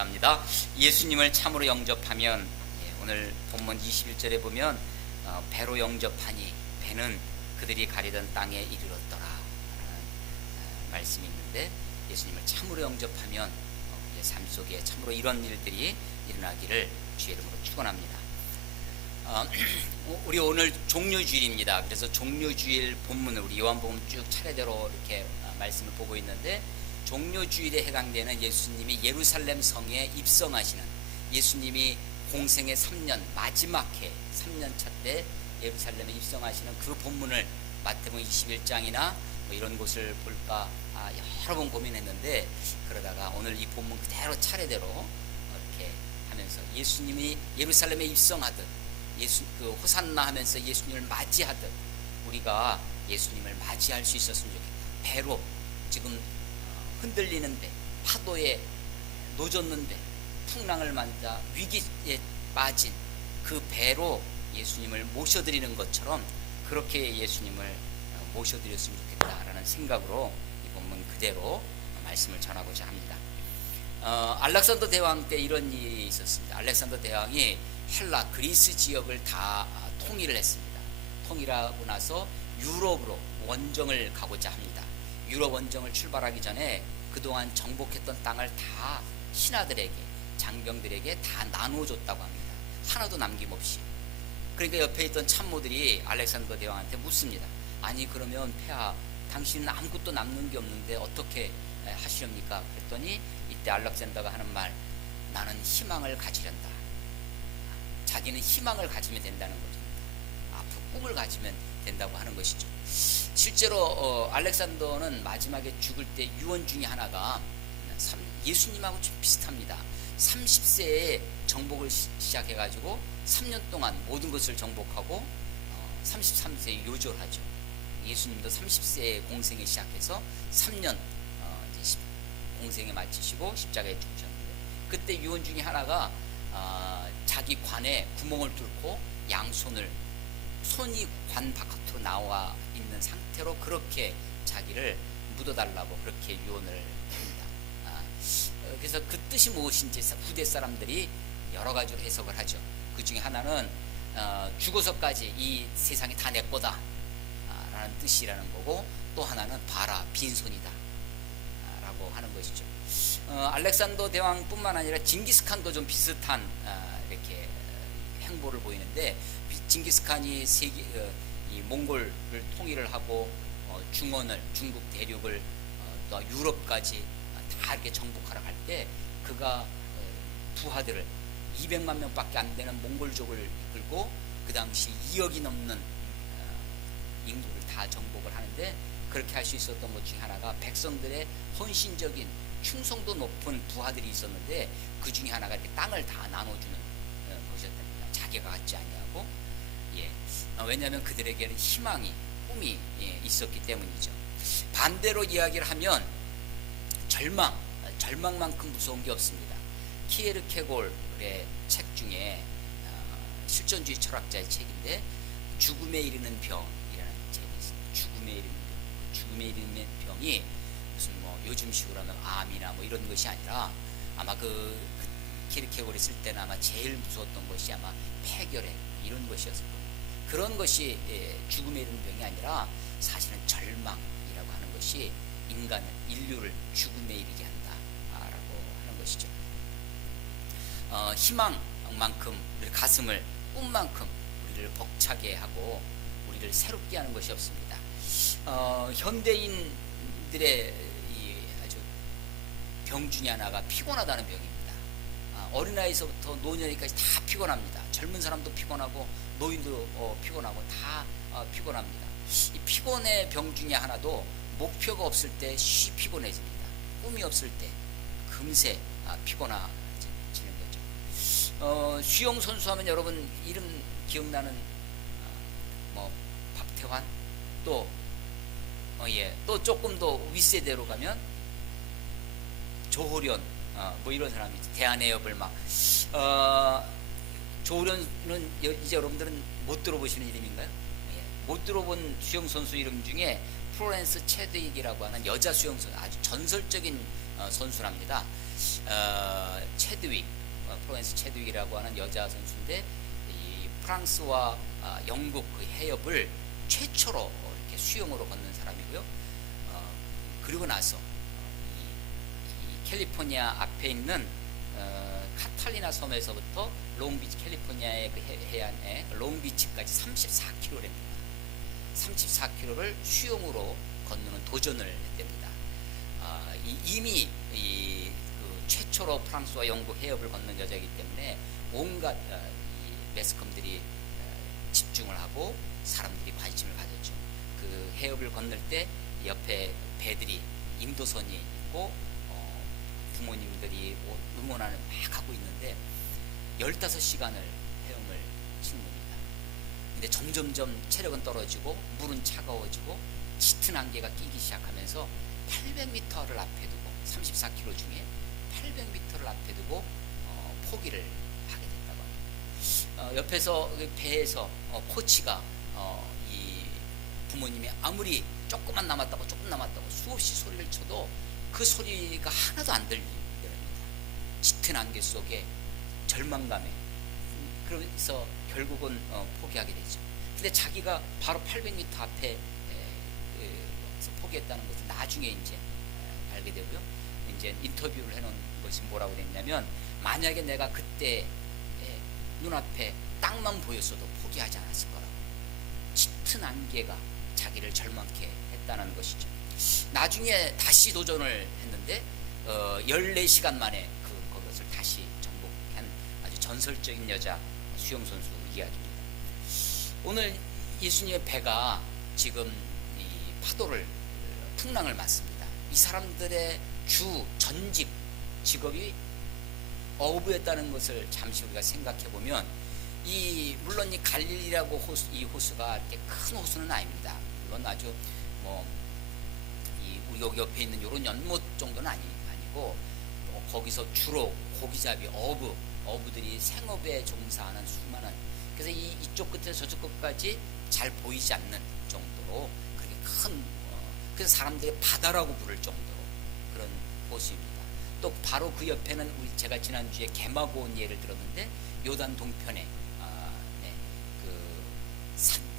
감사합니다. 예수님을 참으로 영접하면, 오늘 본문 21절에 보면 배로 영접하니 배는 그들이 가리던 땅에 이르렀더라 라는 말씀이 있는데, 예수님을 참으로 영접하면 우리의 삶 속에 참으로 이런 일들이 일어나기를 주의 이름으로 축원합니다. 우리 오늘 종료주일입니다. 그래서 종료주일 본문을 우리 요한복음 쭉 차례대로 이렇게 말씀을 보고 있는데, 종료주일에 해당되는 예수님이 예루살렘 성에 입성하시는, 예수님이 공생의 3년 마지막 해 3년차 때 예루살렘에 입성하시는 그 본문을 마태복음 21장이나 뭐 이런 곳을 볼까 여러 번 고민했는데, 그러다가 오늘 이 본문 그대로 차례대로 이렇게 하면서 예수님이 예루살렘에 입성하듯 그 호산나 하면서 예수님을 맞이하듯 우리가 예수님을 맞이할 수 있었으면 좋겠다. 배로 지금 흔들리는 배, 파도에 노젓는 배, 풍랑을 만나 위기에 빠진 그 배로 예수님을 모셔드리는 것처럼 그렇게 예수님을 모셔드렸으면 좋겠다라는 생각으로 이 본문 그대로 말씀을 전하고자 합니다. 알렉산더 대왕 때 이런 일이 있었습니다. 알렉산더 대왕이 헬라, 그리스 지역을 다 통일을 했습니다. 통일하고 나서 유럽으로 원정을 가고자 합니다. 유럽 원정을 출발하기 전에 그동안 정복했던 땅을 다 신하들에게, 장병들에게 다 나눠줬다고 합니다. 하나도 남김없이. 그러니까 옆에 있던 참모들이 알렉산더 대왕한테 묻습니다. 아니 그러면 폐하, 당신은 아무것도 남는 게 없는데 어떻게 하시렵니까? 그랬더니 이때 알렉산더가 하는 말, 나는 희망을 가지련다. 자기는 희망을 가지면 된다는 것입니다. 앞으로 꿈을 가지면 된다고 하는 것이죠. 실제로 알렉산더는 마지막에 죽을 때 유언 중에 하나가 예수님하고 좀 비슷합니다. 30세에 정복을 시작해가지고 3년 동안 모든 것을 정복하고 33세에 요절하죠. 예수님도 30세에 공생에 시작해서 3년 공생에 마치시고 십자가에 죽으셨는데, 그때 유언 중에 하나가 자기 관에 구멍을 뚫고 양손을, 손이 관 바깥으로 나와 있는 상태로 그렇게 자기를 묻어달라고 그렇게 유언을 합니다. 그래서 그 뜻이 무엇인지 후대 사람들이 여러 가지로 해석을 하죠. 그 중에 하나는 죽어서까지 이 세상이 다 내 거다 라는 뜻이라는 거고, 또 하나는 봐라 빈손이다 라고 하는 것이죠. 알렉산더 대왕뿐만 아니라 징기스칸도 좀 비슷한 이렇게 행보를 보이는데, 징기스칸이 이 몽골을 통일을 하고 중국 대륙을 또 유럽까지 다 이렇게 정복하러 갈 때 그가 부하들을 200만 명밖에 안 되는 몽골족을 이끌고 그 당시 2억이 넘는 인구를 다 정복을 하는데, 그렇게 할 수 있었던 것 중에 하나가 백성들의 헌신적인 충성도 높은 부하들이 있었는데, 그 중에 하나가 이렇게 땅을 다 나눠주는 것이었답니다. 자기가 갖지 아니하고, 왜냐하면 그들에게는 희망이, 꿈이 있었기 때문이죠. 반대로 이야기를 하면 절망만큼 무서운 게 없습니다. 키에르케골의 책 중에 실존주의 철학자의 책인데, 죽음에 이르는 병이라는 책이 있습니다. 죽음에 이르는 병이 무슨 뭐 요즘식으로 하면 암이나 뭐 이런 것이 아니라, 아마 그 키에르케골이 쓸 때는 아마 제일 무서웠던 것이 아마 폐결핵 이런 것이었을 겁니다. 그런 것이 죽음에 이르는 병이 아니라 사실은 절망이라고 하는 것이 인류를 죽음에 이르게 한다라고 하는 것이죠. 희망만큼 우리 가슴을, 꿈만큼 우리를 벅차게 하고 우리를 새롭게 하는 것이 없습니다. 현대인들의 이 아주 병 중에 하나가 피곤하다는 병입니다. 어린아이서부터 노년까지 다 피곤합니다. 젊은 사람도 피곤하고 노인도 피곤하고 다 피곤합니다. 이 피곤의 병 중에 하나도 목표가 없을 때 쉬 피곤해집니다. 꿈이 없을 때 금세 피곤해지는 거죠. 수영 선수 하면 여러분 이름 기억나는 뭐 박태환, 또 조금 더 윗세대로 가면 조호련, 뭐 이런 사람이 대한해협을 막 조호련은 이제 여러분들은 못 들어보시는 이름인가요? 못 들어본 수영 선수 이름 중에 플로렌스 체드윅이라고 하는 여자 수영 선수, 아주 전설적인 선수랍니다. 체드윅, 프로ven스 체드윅이라고 하는 여자 선수인데 이 프랑스와 영국 그 해협을 최초로 이렇게 수영으로 걷는 사람이고요. 그리고 나서 이 캘리포니아 앞에 있는 카탈리나 섬에서부터 롱비치, 캘리포니아의 그 해안에 롱비치까지 34km랍니다. 34km를 수영으로 건너는 도전을 했답니다. 이미 그 최초로 프랑스와 영국 해협을 건넌 여자이기 때문에 온갖 이 매스컴들이 집중을 하고 사람들이 관심을 가졌죠. 그 해협을 건널 때 옆에 배들이 인도선이 있고 부모님들이 응원하는 막 하고 있는데 15시간을 헤엄을 치는 겁니다. 근데 점점점 체력은 떨어지고 물은 차가워지고 짙은 안개가 끼기 시작하면서 800m를 앞에 두고 34km 중에 800m를 앞에 두고 포기를 하게 됐다고 합니다. 옆에서 배에서 코치가 이 부모님이 아무리 조금 남았다고 수없이 소리를 쳐도 그 소리가 하나도 안 들립니다. 짙은 안개 속에 절망감에 그래서 결국은 포기하게 되죠. 근데 자기가 바로 800m 앞에 포기했다는 것을 나중에 이제 알게 되고요. 이제 인터뷰를 해놓은 것이 뭐라고 됐냐면, 만약에 내가 그때 눈앞에 땅만 보였어도 포기하지 않았을 거라고. 짙은 안개가 자기를 절망케 했다는 것이죠. 나중에 다시 도전을 했는데 14시간 만에 그것을 다시 정복한 아주 전설적인 여자 수영선수 이야기입니다. 오늘 예수님의 배가 지금 이 파도를 풍랑을 맞습니다. 이 사람들의 주 전직 직업이 어부였다는 것을 잠시 우리가 생각해 보면, 물론 이 갈릴리라고 이 호수가 이렇게 큰 호수는 아닙니다. 물론 아주 우리 여기 옆에 있는 이런 연못 정도는 아니고 거기서 주로 고기잡이 어부들이 생업에 종사하는 수많은, 그래서 이쪽 끝에서 저쪽 끝까지 잘 보이지 않는 정도로 그렇게 큰, 그래서 사람들이 바다라고 부를 정도로 그런 호수입니다. 또 바로 그 옆에는 제가 지난주에 개마고온 예를 들었는데, 요단 동편에 그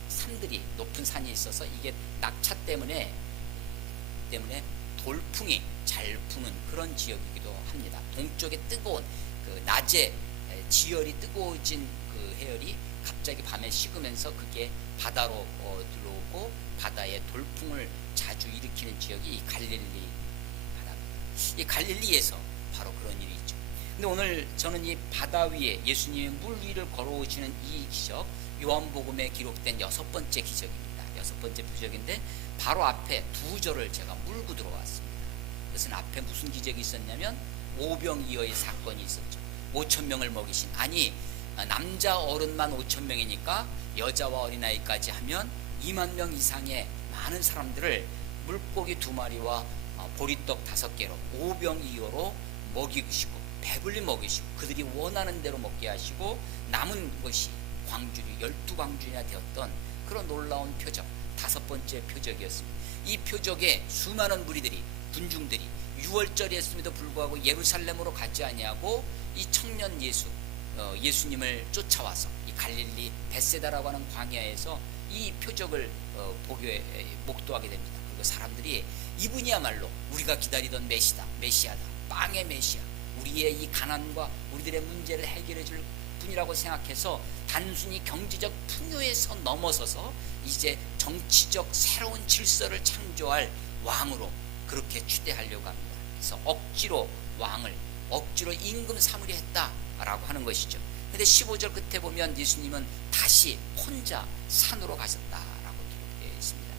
산들이, 높은 산이 있어서 이게 낙차 때문에 돌풍이 잘 부는 그런 지역이기도 합니다. 동쪽에 뜨거운 그 낮에 지열이 뜨거워진 그 해열이 갑자기 밤에 식으면서 그게 바다로 들어오고 바다에 돌풍을 자주 일으키는 지역이 이 갈릴리 바다입니다. 이 갈릴리에서 바로 그런 일이 있죠. 근데 오늘 저는 이 바다 위에 예수님이 물 위를 걸어오시는 이 기적, 요한복음에 기록된 6번째 기적입니다. 6번째 기적인데 바로 앞에 2절을 제가 물고 들어왔습니다. 그것은 앞에 무슨 기적이 있었냐면 오병이어의 사건이 있었죠. 5,000명을 먹이신, 아니 남자 어른만 5,000명이니까 여자와 어린아이까지 하면 2만 명 이상의 많은 사람들을 물고기 2마리와 보리떡 5개로 오병이어로 먹이시고 배불리 먹이시고 그들이 원하는 대로 먹게 하시고 남은 것이 광주리 12광주리나 되었던 그런 놀라운 표적, 5번째 표적이었습니다. 이 표적에 수많은 무리들이, 군중들이 6월절이었음에도 불구하고 예루살렘으로 가지 아니하고 이 청년 예수님을 쫓아와서 이 갈릴리 벳세다라고 하는 광야에서 이 표적을 목도하게 됩니다. 그리고 사람들이 이분이야말로 우리가 기다리던 메시아다, 빵의 메시아, 우리의 이 가난과 우리들의 문제를 해결해 줄 분이라고 생각해서 단순히 경제적 풍요에서 넘어서서 이제 정치적 새로운 질서를 창조할 왕으로 그렇게 추대하려고 합니다. 그래서 억지로 임금 삼으려 했다라고 하는 것이죠. 근데 15절 끝에 보면 예수님은 다시 혼자 산으로 가셨다라고 기록되어 있습니다.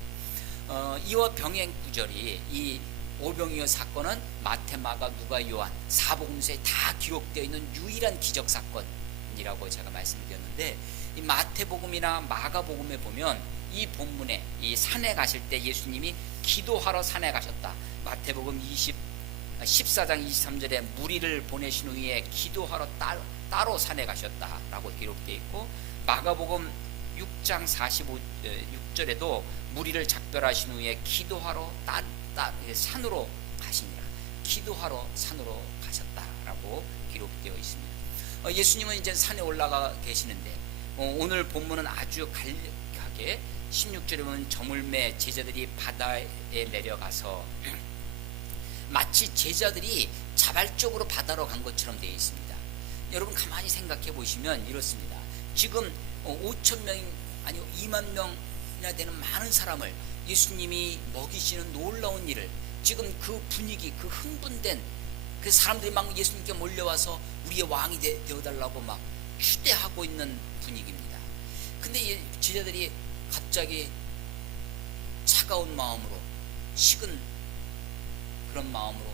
이와 병행 구절이, 이 오병이어 사건은 마태, 마가, 누가, 요한 4복음서에 다 기록되어 있는 유일한 기적 사건이라고 제가 말씀드렸는데, 이 마태복음이나 마가복음에 보면 이 본문에 이 산에 가실 때 예수님이 기도하러 산에 가셨다. 마태복음 14장 23절에 무리를 보내신 후에 기도하러 따로 산에 가셨다라고 기록되어 있고, 마가복음 6장 46절에도 무리를 작별하신 후에 기도하러 산으로 가시니라, 기도하러 산으로 가셨다라고 기록되어 있습니다. 예수님은 이제 산에 올라가 계시는데 오늘 본문은 아주 간략하게 16절에 보면 저물매 제자들이 바다에 내려가서 마치 제자들이 자발적으로 바다로 간 것처럼 되어 있습니다. 여러분 가만히 생각해 보시면 이렇습니다. 지금 5,000명 아니요 2만 명이나 되는 많은 사람을 예수님이 먹이시는 놀라운 일을 지금 그 분위기, 그 흥분된 그 사람들이 막 예수님께 몰려와서 우리의 왕이 되어달라고 막 휴대하고 있는 분위기입니다. 근데 제자들이 갑자기 차가운 마음으로, 식은 그런 마음으로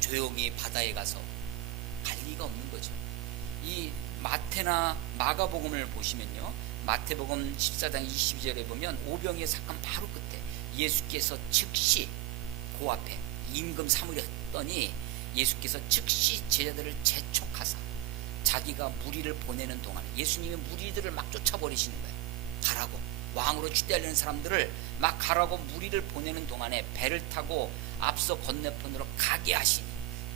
조용히 바다에 가서 갈 리가 없는 거죠. 이 마태나 마가복음을 보시면요, 마태복음 14장 22절에 보면 오병이의 사건 바로 끝에 예수께서 즉시 그 앞에 임금 사무를 했더니 예수께서 즉시 제자들을 재촉하사 자기가 무리를 보내는 동안에 예수님이 무리들을 막 쫓아버리시는 거예요. 가라고, 왕으로 취대하려는 사람들을 막 가라고 무리를 보내는 동안에 배를 타고 앞서 건너편으로 가게 하시니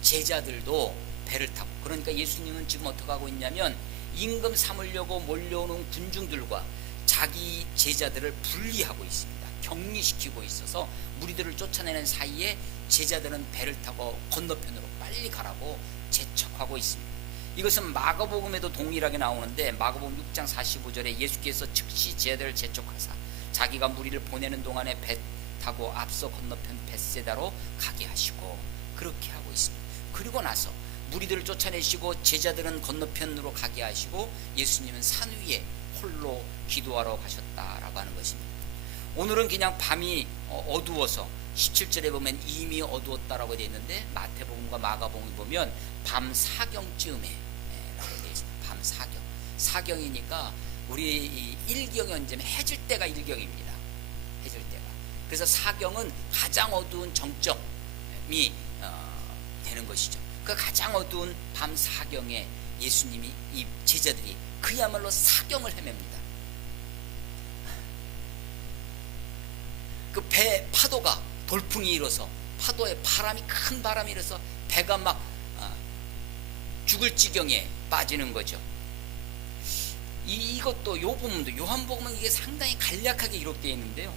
제자들도 배를 타고, 그러니까 예수님은 지금 어떻게 하고 있냐면 임금 삼으려고 몰려오는 군중들과 자기 제자들을 분리하고 있습니다. 격리시키고 있어서 무리들을 쫓아내는 사이에 제자들은 배를 타고 건너편으로 빨리 가라고 재촉하고 있습니다. 이것은 마가복음에도 동일하게 나오는데 마가복음 6장 45절에 예수께서 즉시 제자들을 재촉하사 자기가 무리를 보내는 동안에 배 타고 앞서 건너편 벳세다로 가게 하시고 그렇게 하고 있습니다. 그리고 나서 무리들을 쫓아내시고 제자들은 건너편으로 가게 하시고 예수님은 산 위에 홀로 기도하러 가셨다라고 하는 것입니다. 오늘은 그냥 밤이 어두워서 17절에 보면 이미 어두웠다라고 되어 있는데 마태복음과 마가복음을 보면 밤 사경쯤에 라고 되어 있습니다. 밤 사경. 사경이니까 우리 일경 현재는 해질 때가 일경입니다. 해질 때가. 그래서 사경은 가장 어두운 정점이 되는 것이죠. 그 가장 어두운 밤 사경에 예수님이 이 제자들이 그야말로 사경을 헤맵니다. 그 배 파도가 돌풍이 일어서 파도에 바람이 큰 바람이 일어서 배가 막 죽을 지경에 빠지는 거죠. 이것도 요 부분도 요한복음은 이게 상당히 간략하게 기록되어 있는데요.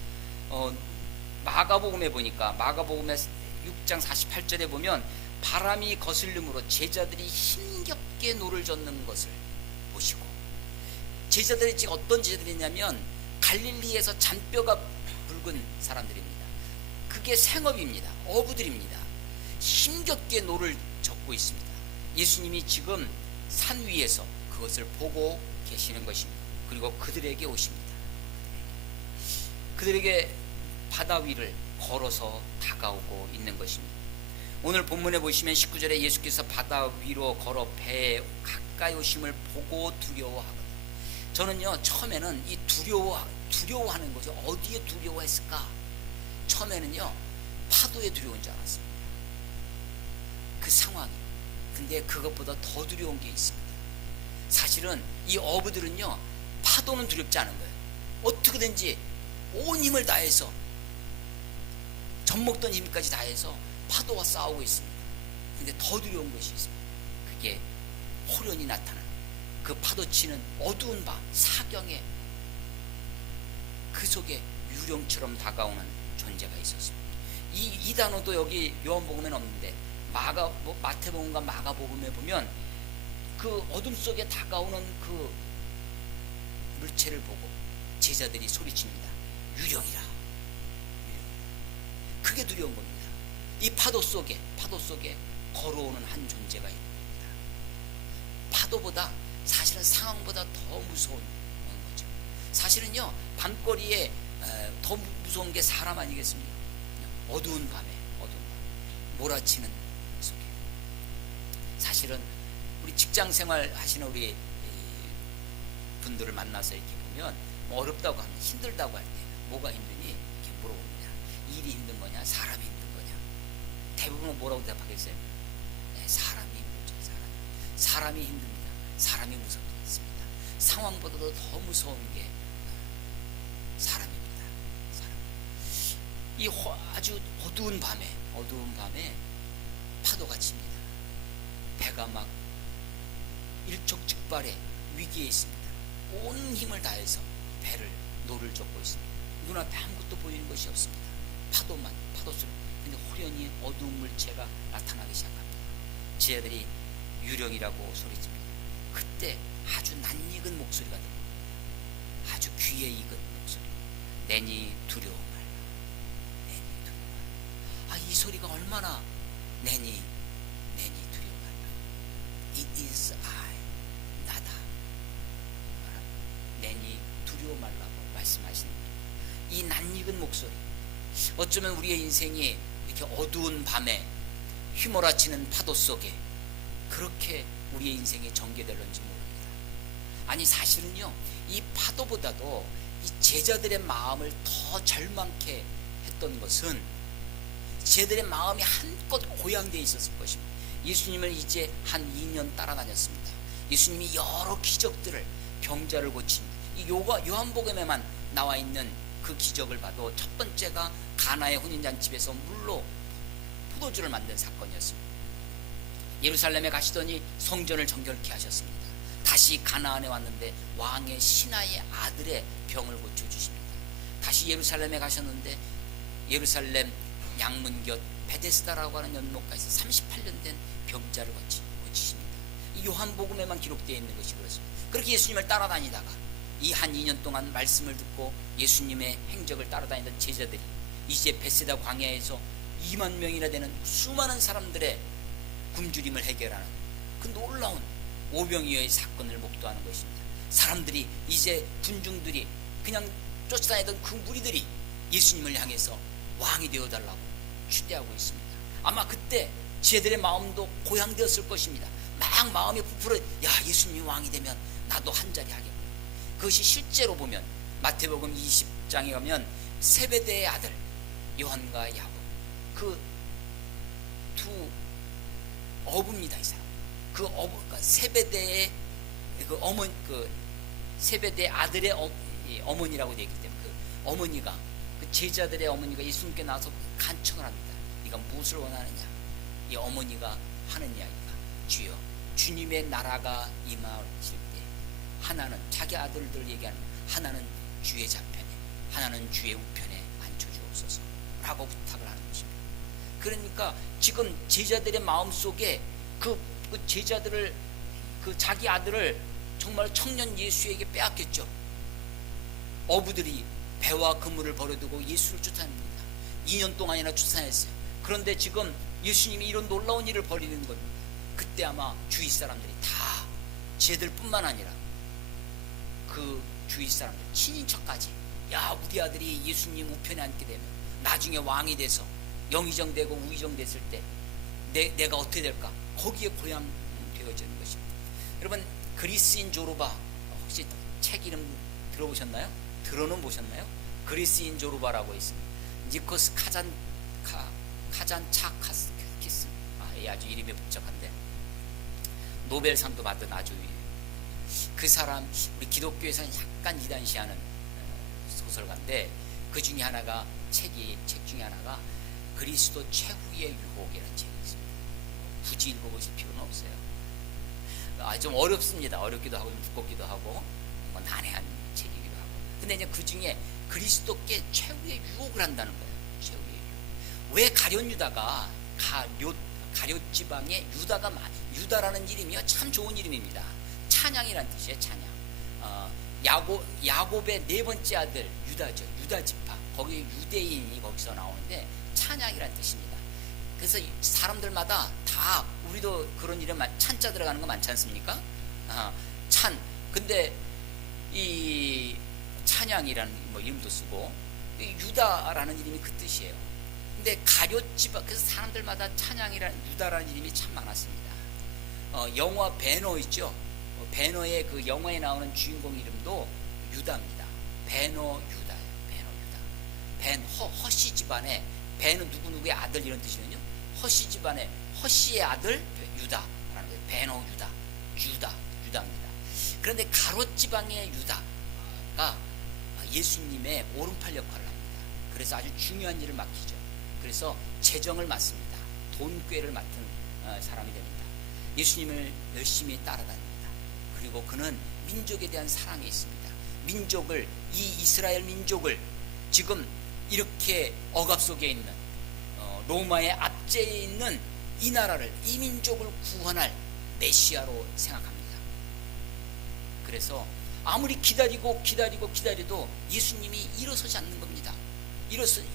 마가복음에 보니까 마가복음의 6장 48절에 보면 바람이 거슬림으로 제자들이 힘겹게 노를 젓는 것을 보시고, 제자들이 지금 어떤 제자들이냐면 갈릴리에서 잔뼈가 붉은 사람들입니다. 그게 생업입니다. 어부들입니다. 힘겹게 노를 젓고 있습니다. 예수님이 지금 산 위에서 그것을 보고 계시는 것입니다. 그리고 그들에게 오십니다. 그들에게 바다 위를 걸어서 다가오고 있는 것입니다. 오늘 본문에 보시면 19절에 예수께서 바다 위로 걸어 배에 가까이 오심을 보고 두려워하거든요. 저는요 처음에는 이 두려워하는 것이 어디에 두려워했을까? 처음에는요 파도에 두려운 줄 알았습니다. 그 상황이. 근데 그것보다 더 두려운 게 있습니다. 사실은 이 어부들은요 파도는 두렵지 않은 거예요. 어떻게든지 온 힘을 다해서 젖먹던 힘까지 다해서 파도와 싸우고 있습니다. 근데 더 두려운 것이 있습니다. 그게 호련히 나타나는 그 파도치는 어두운 밤 사경에 그 속에 유령처럼 다가오는 존재가 있었습니다. 이 단어도 여기 요한복음에는 없는데 마태복음과 마가복음에 보면 그 어둠 속에 다가오는 그 물체를 보고 제자들이 소리칩니다. 유령이라. 그게 두려운 겁니다. 이 파도 속에 걸어오는 한 존재가 있습니다. 파도보다 사실은 상황보다 더 무서운 거죠. 사실은요 밤거리에 더 무서운 게 사람 아니겠습니까? 어두운 밤에 몰아치는 속에. 사실은 우리 직장생활 하시는 우리 분들을 만나서 이렇게 보면 뭐 어렵다고 하면 힘들다고 할 때 뭐가 힘드니 이렇게 물어봅니다. 일이 힘든 거냐 사람이 힘든 거냐. 대부분은 뭐라고 대답하겠어요? 네, 사람이 힘들죠. 사람이 힘듭니다. 사람이 무섭습니다. 상황보다도 더 무서운 게 사람입니다. 사람. 이 아주 어두운 밤에 파도가 칩니다. 배가 막 끓는 것을 보고, 그리고 그 속에 유령이 있는 것을 보고, 그리고 그 속에 그 파도가 일촉즉발의 위기에 있습니다. 온 힘을 다해서 배를 노를 젓고 있습니다. 눈앞에 아무것도 보이는 것이 없습니다. 파도 소리. 근데 호련히 어두운 물체가 나타나기 시작합니다. 제자들이 유령이라고 소리칩니다. 그때 아주 낯익은 목소리가 들립니다. 아주 귀에 익은 목소리. 내니 두려워 말라. 내니 두려워 말라. 이 소리가 얼마나 내니 두려워 말라. It is I, 나다. 내니 두려워 말라고 말씀하시는 거예요. 이 낯익은 목소리. 어쩌면 우리의 인생이 이렇게 어두운 밤에 휘몰아치는 파도 속에 그렇게 우리의 인생이 전개될는지 모릅니다. 아니 사실은요, 이 파도보다도 이 제자들의 마음을 더 절망케 했던 것은 제자들의 마음이 한껏 고양되어 있었을 것입니다. 예수님을 이제 한 2년 따라다녔습니다. 예수님이 여러 기적들을, 병자를 고칩니다. 이 요한복음에만 나와 있는 그 기적을 봐도 첫 번째가 가나의 혼인잔치에서 물로 포도주를 만든 사건이었습니다. 예루살렘에 가시더니 성전을 정결케 하셨습니다. 다시 가나안에 왔는데 왕의 신하의 아들의 병을 고쳐주십니다. 다시 예루살렘에 가셨는데 예루살렘 양문 곁 베데스다라고 하는 연못가에서 38년 된 병자를 고치십니다. 이 요한복음에만 기록되어 있는 것이 그렇습니다. 그렇게 예수님을 따라다니다가 이 한 2년 동안 말씀을 듣고 예수님의 행적을 따라다니던 제자들이 이제 베세다 광야에서 2만 명이나 되는 수많은 사람들의 굶주림을 해결하는 그 놀라운 오병이어의 사건을 목도하는 것입니다. 사람들이 이제 군중들이 그냥 쫓아다니던 그 무리들이 예수님을 향해서 왕이 되어달라고 추대하고 있습니다. 아마 그때 제자들의 마음도 고양되었을 것입니다. 막 마음이 부풀어, 야, 예수님이 왕이 되면 나도 한 자리 하겠구나. 그것이 실제로 보면 마태복음 20장에 가면 세베대의 아들 요한과 야곱, 그 두 어부입니다. 이 사람. 그 어부, 그러니까 세베대의 그 어머니, 그 세베대 아들의 어머니라고 되어 있기 때문에 그 어머니가, 그 제자들의 어머니가 예수님께 나와서 간청을 합니다. 네가 무엇을 원하느냐? 이 어머니가 하는 이야기가, 주여, 주님의 나라가 임하실 때 하나는 자기 아들들 얘기하는, 하나는 주의 좌편에, 하나는 주의 우편에 앉혀주옵소서 라고 부탁을 하는 것입니다. 그러니까 지금 제자들의 마음속에 그 제자들을, 그 자기 아들을 정말 청년 예수에게 빼앗겼죠. 어부들이 배와 그물을 버려두고 예수를 쫓아냅니다. 2년 동안이나 쫓아냈어요. 그런데 지금 예수님이 이런 놀라운 일을 벌이는 겁니다. 그때 아마 주위 사람들이 다, 쟤들뿐만 아니라 그 주위 사람들, 친인척까지, 야, 우리 아들이 예수님 우편에 앉게 되면 나중에 왕이 돼서 영의정되고 우의정됐을 때 내가 어떻게 될까? 거기에 고향되어지는 것입니다. 여러분, 그리스인 조르바 혹시 책 이름 들어보셨나요? 들어는 보셨나요? 그리스인 조르바라고 있습니다. 니코스 카잔차카스키스, 아주 이름이 복잡한데 노벨상도 받은 아주, 그 사람 우리 기독교에서는 약간 이단시하는 소설가인데, 그 중에 하나가 책 중에 하나가 그리스도 최후의 유혹이라는 책이 있습니다. 굳이 읽어보실 필요는 없어요. 좀 어렵습니다. 어렵기도 하고 좀 두껍기도 하고 뭐 난해한 책이기도 하고. 근데 이제 그 중에 그리스도께 최후의 유혹을 한다는 거예요. 최후의 유혹. 왜 가룟 유다가 가룟 지방의 유다라는 이름이요, 참 좋은 이름입니다. 찬양이란 뜻이에요. 찬양. 야곱의 네 번째 아들 유다죠. 유다 지파. 거기 유대인이 거기서 나오는데 찬양이란 뜻입니다. 그래서 사람들마다 다, 우리도 그런 이름 찬자 들어가는 거 많지 않습니까? 근데 이 찬양이라는 뭐 이름도 쓰고, 유다라는 이름이 그 뜻이에요. 근데 가룟지파, 그래서 사람들마다 찬양이라는, 유다라는 이름이 참 많았습니다. 영화 배너 있죠. 배너의 그 영화에 나오는 주인공 이름도 유다입니다. 배너 유다예요. 배너 유다. 허씨 집안의, 배는 누구누구의 아들 이런 뜻이거든요. 허씨 집안의 허씨의 아들 유다라는 거예요. 배너 유다입니다. 그런데 가롯 지방의 유다가 예수님의 오른팔 역할을 합니다. 그래서 아주 중요한 일을 맡기죠. 그래서 재정을 맡습니다. 돈꾀를 맡은 사람이 됩니다. 예수님을 열심히 따라다닙니다. 그리고 그는 민족에 대한 사랑이 있습니다. 민족을, 이 이스라엘 민족을 지금 이렇게 억압 속에 있는 로마의 압제에 있는 이 나라를, 이 민족을 구원할 메시아로 생각합니다. 그래서 아무리 기다리고 기다려도 예수님이 일어서지 않는 겁니다.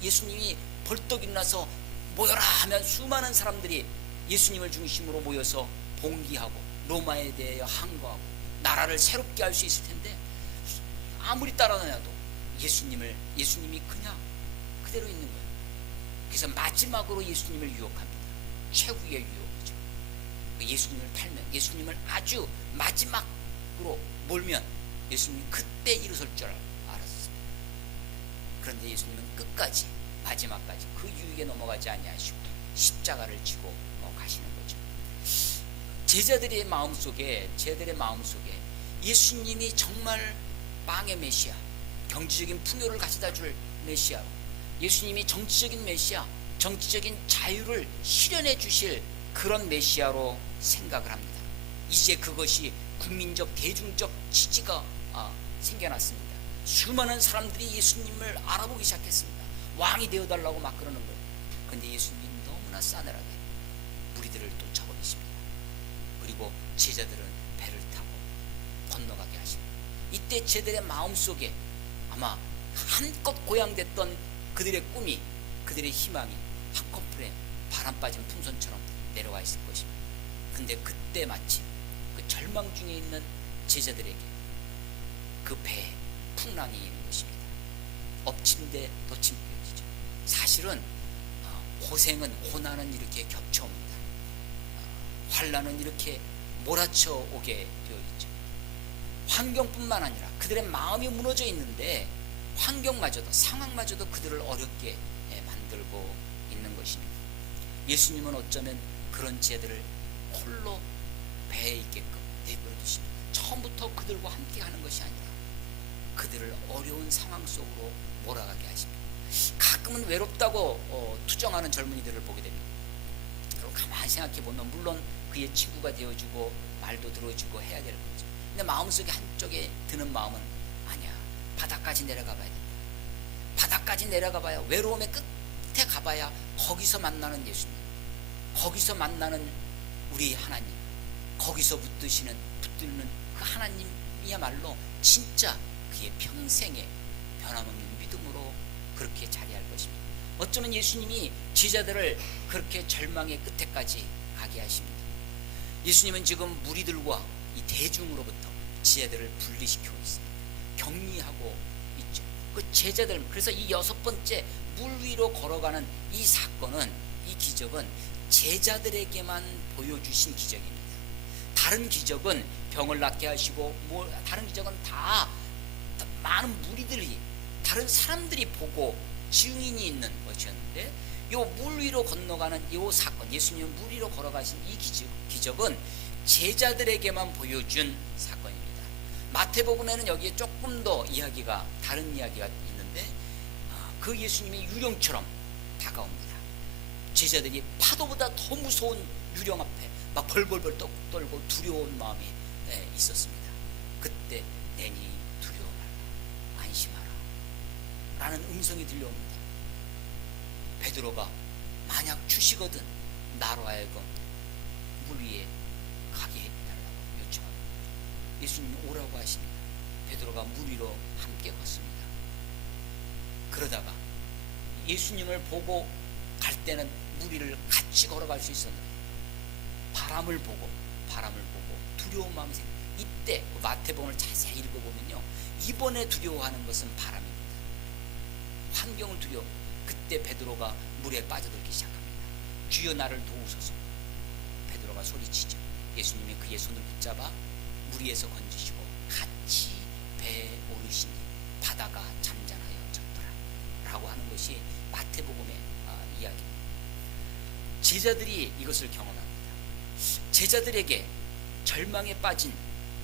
예수님이 벌떡 일어나서 모여라 하면 수많은 사람들이 예수님을 중심으로 모여서 봉기하고 로마에 대하여 항거하고 나라를 새롭게 할 수 있을 텐데, 아무리 따라다녀도 예수님이 그냥 그대로 있는 거예요. 그래서 마지막으로 예수님을 유혹합니다. 최후의 유혹이죠. 예수님을 팔면, 예수님을 아주 마지막으로 몰면 예수님이 그때 일어설 줄 알았습니다. 그런데 예수님은 끝까지, 마지막까지 그 유혹에 넘어가지 아니하시고 십자가를 지고 가시는 거죠. 제자들의 마음속에 예수님이 정말 빵의 메시아, 경제적인 풍요를 가져다 줄 메시아로, 예수님이 정치적인 메시아, 정치적인 자유를 실현해 주실 그런 메시아로 생각을 합니다. 이제 그것이 국민적, 대중적 지지가 생겨났습니다. 수많은 사람들이 예수님을 알아보기 시작했습니다. 왕이 되어달라고 막 그러는 거예요. 그런데 예수님이 너무나 싸늘하게 무리들을 쫓아버리십니다. 그리고 제자들은 배를 타고 건너가게 하십니다. 이때 제자들의 마음속에 아마 한껏 고양됐던 그들의 꿈이, 그들의 희망이 한꺼풀에 바람 빠진 풍선처럼 내려와 있을 것입니다. 근데 그때 마침 그 절망 중에 있는 제자들에게 그 배에 풍랑이 있는 것입니다. 엎친 데 덧친 뼈지죠. 사실은 고난은 이렇게 겹쳐옵니다. 환난은 이렇게 몰아쳐 오게 되어 있죠. 환경뿐만 아니라 그들의 마음이 무너져 있는데 환경마저도, 상황마저도 그들을 어렵게 만들고 있는 것입니다. 예수님은 어쩌면 그런 제자들을 홀로 배에 있게끔 내버려 두십니다. 처음부터 그들과 함께 하는 것이 아니라 그들을 어려운 상황 속으로 몰아가게 하십니다. 가끔은 외롭다고 투정하는 젊은이들을 보게 됩니다. 여러분 가만히 생각해보면 물론 그의 친구가 되어주고 말도 들어주고 해야 될 거죠. 근데 마음속에 한쪽에 드는 마음은 아니야, 바닥까지 내려가 봐야 된다. 바닥까지 내려가 봐야, 외로움의 끝에 가봐야 거기서 만나는 예수님, 거기서 만나는 우리 하나님, 거기서 붙드는 그 하나님이야말로 진짜 그의 평생의 변함없는 믿음으로 그렇게 자리할 것입니다. 어쩌면 예수님이 제자들을 그렇게 절망의 끝에까지 가게 하십니다. 예수님은 지금 무리들과 이 대중으로부터 제자들을 분리시키고 있습니다. 격리하고 있죠. 그 제자들, 그래서 이 6번째 물 위로 걸어가는 이 사건은, 이 기적은 제자들에게만 보여주신 기적입니다. 다른 기적은 병을 낫게 하시고 다른 기적은 다 많은 무리들이, 다른 사람들이 보고 증인이 있는 것이었는데, 요 물 위로 건너가는 요 사건, 예수님은 물 위로 걸어가신 이 기적은 제자들에게만 보여준 사건입니다. 마태복음에는 여기에 조금 더 다른 이야기가 있는데, 그 예수님이 유령처럼 다가옵니다. 제자들이 파도보다 더 무서운 유령 앞에 막 벌벌벌 떨고 두려운 마음이 있었습니다. 그때 내니 두려워 말라, 안심하라 라는 음성이 들려옵니다. 베드로가 만약 주시거든 나로 하여금 물 위에 가게 해달라고 요청합니다. 예수님이 오라고 하십니다. 베드로가 물 위로 함께 걷습니다. 그러다가 예수님을 보고 갈 때는 물 위를 같이 걸어갈 수 있었는데 바람을 보고 두려운 마음이 생깁니다. 이때 마태복음을 자세히 읽어보면요, 이번에 두려워하는 것은 바람입니다. 환경을 두려워. 그때 베드로가 물에 빠져들기 시작합니다. 주여 나를 도우소서. 베드로가 소리치죠. 예수님이 그의 손을 붙잡아 물 위에서 건지시고 같이 배에 오르시니 바다가 잠잠하여졌더라 라고 하는 것이 마태복음의 이야기입니다. 제자들이 이것을 경험합니다. 제자들에게 절망에 빠진,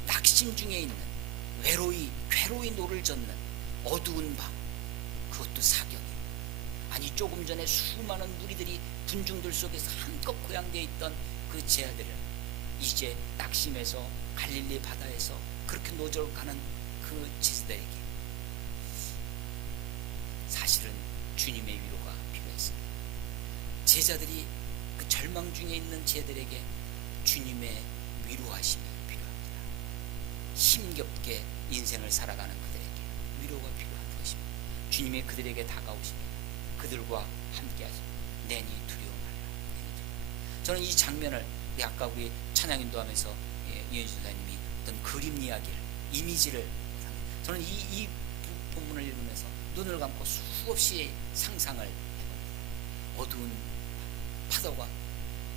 낙심 중에 있는, 괴로이 노를 젓는 어두운 밤, 그것도 사경이, 아니 조금 전에 수많은 무리들이 군중들 속에서 한껏 고양되어 있던 그 제자들을 이제 낙심해서 갈릴리 바다에서 그렇게 노절가는 그 제자들에게 사실은 주님의 위로가 필요했습니다. 제자들이 그 절망 중에 있는 제자들에게 주님의 위로하심이 필요합니다. 힘겹게 인생을 살아가는 그들에게 위로가 필요한 것입니다. 주님이 그들에게 다가오시며 그들과 함께 하시며 내니 두려워 말라. 저는 이 장면을 아까 우리 찬양 인도하면서 이현주 선생님이 어떤 그림 이야기를, 이미지를, 저는 이 본문을 읽으면서 눈을 감고 수없이 상상을 해봅니다. 어두운 파도가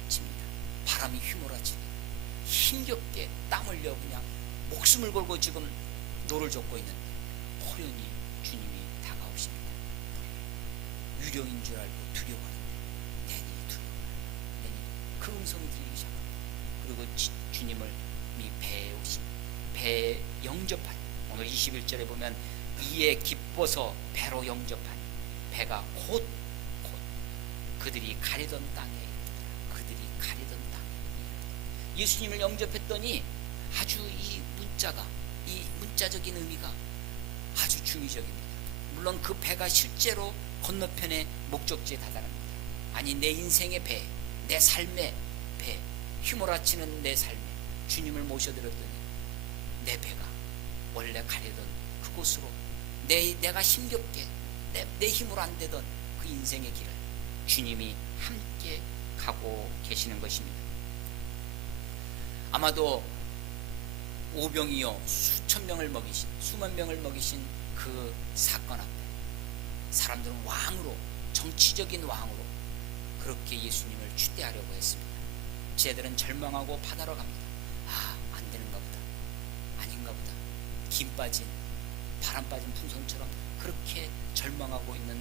칩니다. 바람이 휘몰아치고 힘겹게 땀 흘려 그냥 목숨을 걸고 지금 노를 젓고 있는데 호연히 주님이 다가오십니다. 유령인 줄 알고 두려워하는데 내니 두려워하라. 내니 그 음성이 들리기 시작합니다. 그리고 주님을 이 배에 오십니다. 배에 영접하니, 오늘 21절에 보면 이에 기뻐서 배로 영접하니 배가 곧 그들이 가리던 땅에 이르더라. 그들이 가리던 땅에 이르더라. 예수님을 영접했더니 아주 이 문자가, 이 문자적인 의미가 아주 중의적입니다. 물론 그 배가 실제로 건너편의 목적지에 다다릅니다. 아니 내 인생의 배, 내 삶의 배, 휘몰아치는 내 삶에 주님을 모셔드렸더니 내 배가 원래 가려던 그곳으로 내가 힘겹게 내 힘으로 안 되던 그 인생의 길을 주님이 함께 가고 계시는 것입니다. 아마도 오병이어 수천 명을 먹이신, 수만 명을 먹이신 그 사건 앞에 사람들은 왕으로, 정치적인 왕으로 그렇게 예수님을 추대하려고 했습니다. 쟤들은 절망하고 바다로 갑니다. 안 되는가 보다, 아닌가 보다. 김 빠진, 바람 빠진 풍선처럼 그렇게 절망하고 있는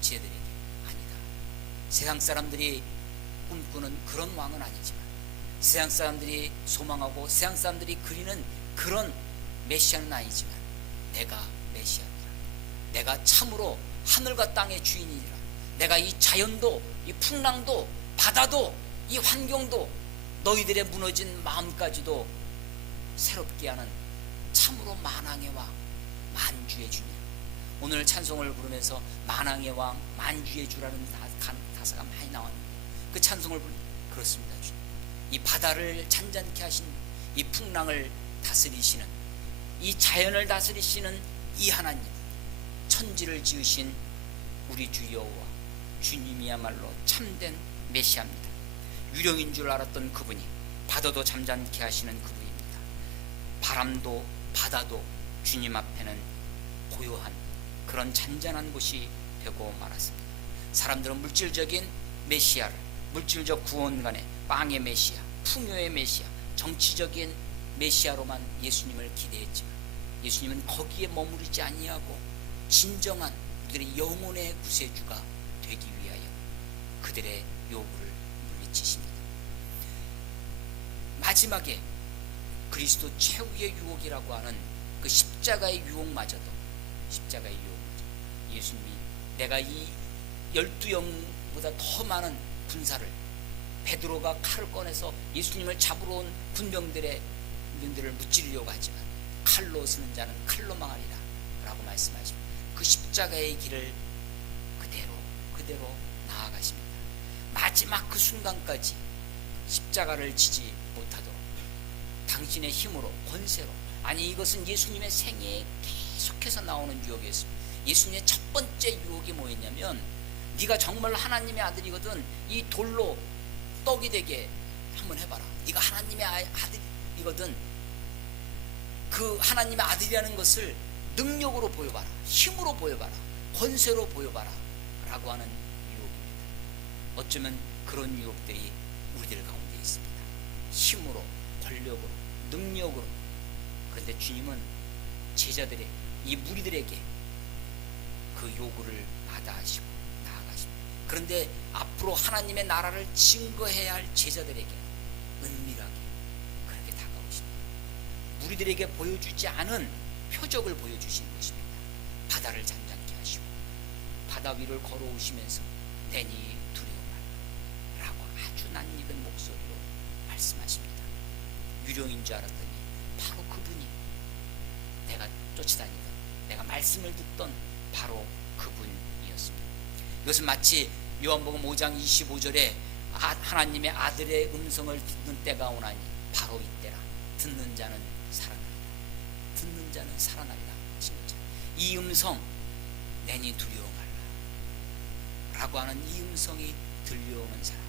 쟤들에게 아니다. 세상 사람들이 꿈꾸는 그런 왕은 아니지만, 세상 사람들이 소망하고 세상 사람들이 그리는 그런 메시아는 아니지만 내가 메시아니라. 내가 참으로 하늘과 땅의 주인이니라. 내가 이 자연도, 이 풍랑도, 바다도, 이 환경도, 너희들의 무너진 마음까지도 새롭게 하는 참으로 만왕의 왕, 만주의 주님. 오늘 찬송을 부르면서 만왕의 왕, 만주의 주라는 가사가 많이 나왔는데 그 찬송을 부르면 그렇습니다. 주님, 이 바다를 잔잔케 하신, 이 풍랑을 다스리시는, 이 자연을 다스리시는 이 하나님, 천지를 지으신 우리 주 여호와 주님이야말로 참된 메시아입니다. 유령인 줄 알았던 그분이 바다도 잠잠케 하시는 그분입니다. 바람도 바다도 주님 앞에는 고요한 그런 잔잔한 곳이 되고 말았습니다. 사람들은 물질적인 메시아를, 물질적 구원간의 빵의 메시아, 풍요의 메시아, 정치적인 메시아로만 예수님을 기대했지만 예수님은 거기에 머무르지 아니하고 진정한 우리들의 영혼의 구세주가 되기 위하여 그들의 요구를 물리치십니다. 마지막에 그리스도 최후의 유혹이라고 하는 그 십자가의 유혹마저도, 십자가의 유혹마저 예수님이 내가 이 12영보다 더 많은 군사를, 베드로가 칼을 꺼내서 예수님을 잡으러 온 군병들을 무찌르려고 하지만 칼로 쓰는 자는 칼로 망하리라 라고 말씀하십니다. 그 십자가의 길을 그대로 나아가십니다. 마지막 그 순간까지 십자가를 지지 못하도록 당신의 힘으로, 권세로, 아니 이것은 예수님의 생애에 계속해서 나오는 유혹이었습니다. 예수님의 첫 번째 유혹이 뭐였냐면, 네가 정말 하나님의 아들이거든 이 돌로 떡이 되게 한번 해봐라. 네가 하나님의 아들이거든 그 하나님의 아들이라는 것을 능력으로 보여봐라, 힘으로 보여봐라, 권세로 보여봐라 라고 하는 유혹입니다. 어쩌면 그런 유혹들이 우리들 가운데 있습니다. 힘으로, 권력으로, 능력으로. 그런데 주님은 제자들의, 이 무리들에게 그 요구를 마다하시고 나아가십니다. 그런데 앞으로 하나님의 나라를 증거해야 할 제자들에게 은밀하게 그렇게 다가오십니다. 무리들에게 보여주지 않은 표적을 보여주시는 것입니다. 바다를 잔잔케 하시고 바다 위를 걸어오시면서 내니 두려워 말라 라고 아주 낯익은 목소리로 말씀하십니다. 유령인 줄 알았더니 바로 그분이 내가 쫓아다니던, 내가 말씀을 듣던 바로 그분이었습니다. 이것은 마치 요한복음 5장 25절에 하나님의 아들의 음성을 듣는 때가 오나니 바로 이때라. 듣는 자는 살아나리라. 듣는 자는 살아나리라. 진짜 이 음성, 내니 두려워 말라 라고 하는 이 음성이 들려오는 사람에게,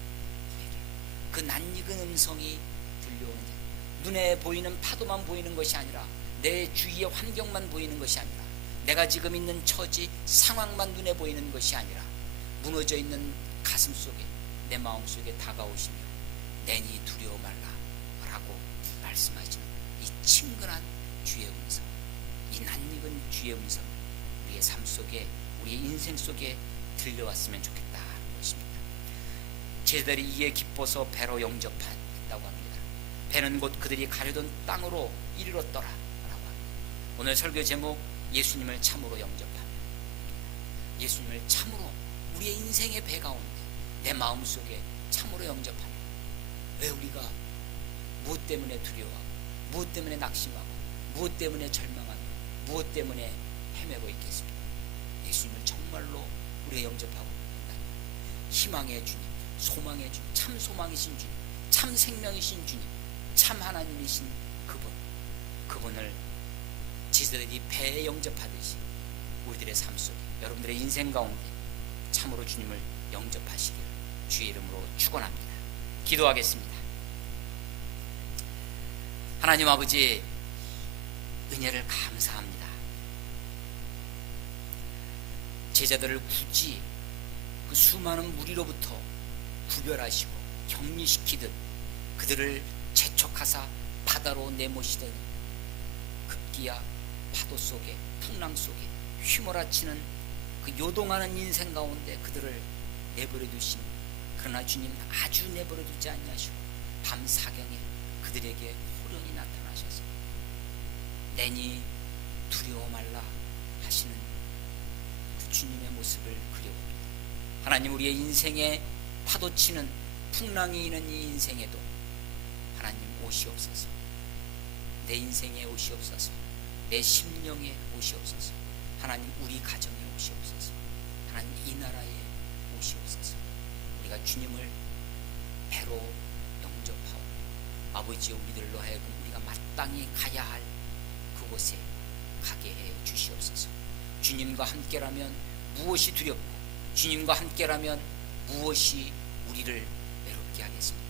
그 낯익은 음성이 들려오는 자, 눈에 보이는 파도만 보이는 것이 아니라, 내 주위의 환경만 보이는 것이 아니라, 내가 지금 있는 처지 상황만 눈에 보이는 것이 아니라, 무너져 있는 가슴 속에, 내 마음 속에 다가오시며 내니 두려워 말라 라고 말씀하시는 이 친근한 주의 음성, 이 낯익은 주의 음성, 우리의 삶 속에, 우리의 인생 속에 들려왔으면 좋겠다는 것입니다. 제자들이 이에 기뻐서 배로 영접했다고 합니다. 배는 곧 그들이 가려던 땅으로 이르렀더라 라고 합니다. 오늘 설교 제목, 예수님을 참으로 영접하며, 예수님을 참으로 우리의 인생의 배 가운데, 내 마음속에 참으로 영접하며, 왜 우리가 무엇 때문에 두려워하고, 무엇 때문에 낙심하고, 무엇 때문에 절망하며, 무엇 때문에 헤매고 있겠습니까? 예수님을 정말로 우리가 영접하고 있다면, 희망의 주님, 소망의 주님, 참 소망이신 주님, 참 생명이신 주님, 참 하나님이신 그분을 제자들이 배에 영접하듯이 우리들의 삶 속에, 여러분들의 인생 가운데 참으로 주님을 영접하시기를 주의 이름으로 축원합니다. 기도하겠습니다. 하나님 아버지, 은혜를 감사합니다. 제자들을 굳이 그 수많은 무리로부터 구별하시고 격리시키듯 그들을 재촉하사 바다로 내모시더니 급기야 파도 속에, 풍랑 속에 휘몰아치는 그 요동하는 인생 가운데 그들을 내버려 두신, 그러나 주님 아주 내버려 두지 아니하시고 밤 사경에 그들에게 호련히 나타나셔서 내니 두려워 말라 하시는 그 주님의 모습을 그려봅니다. 하나님, 우리의 인생에 파도치는 풍랑이 있는 이 인생에도 하나님 오시옵소서. 내 인생에 오시옵소서. 내 심령에 오시옵소서. 하나님, 우리 가정에 오시옵소서. 하나님, 이 나라에 오시옵소서. 우리가 주님을 배로 영접하고 아버지, 우리들로 하여금 우리가 마땅히 가야 할 그곳에 가게 해 주시옵소서. 주님과 함께라면 무엇이 두렵고, 주님과 함께라면 무엇이 우리를 외롭게 하겠습니까?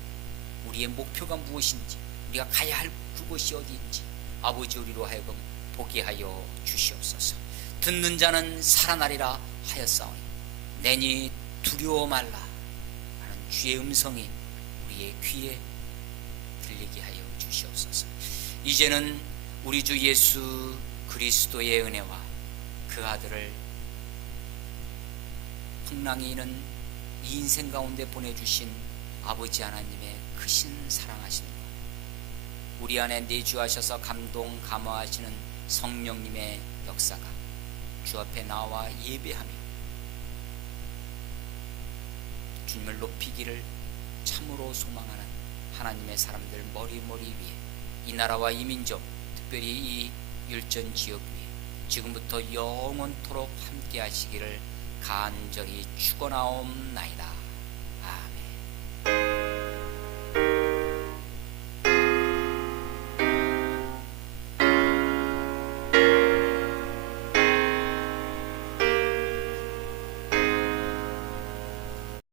우리의 목표가 무엇인지, 우리가 가야 할 그곳이 어디인지 아버지, 우리로 하여금 보게 하여 주시옵소서. 듣는 자는 살아나리라 하였사오니 내니 두려워 말라 하는 주의 음성이 우리의 귀에 들리게 하여 주시옵소서. 이제는 우리 주 예수 그리스도의 은혜와 그 아들을 풍랑이 있는 이 인생 가운데 보내주신 아버지 하나님의 크신 사랑하심과 우리 안에 내주하셔서 감동 감화하시는 성령님의 역사가 주 앞에 나와 예배하며 주님을 높이기를 참으로 소망하는 하나님의 사람들 머리머리 위에, 이 나라와 이 민족, 특별히 이 율전 지역 위에 지금부터 영원토록 함께 하시기를 간절히 축원하옵나이다.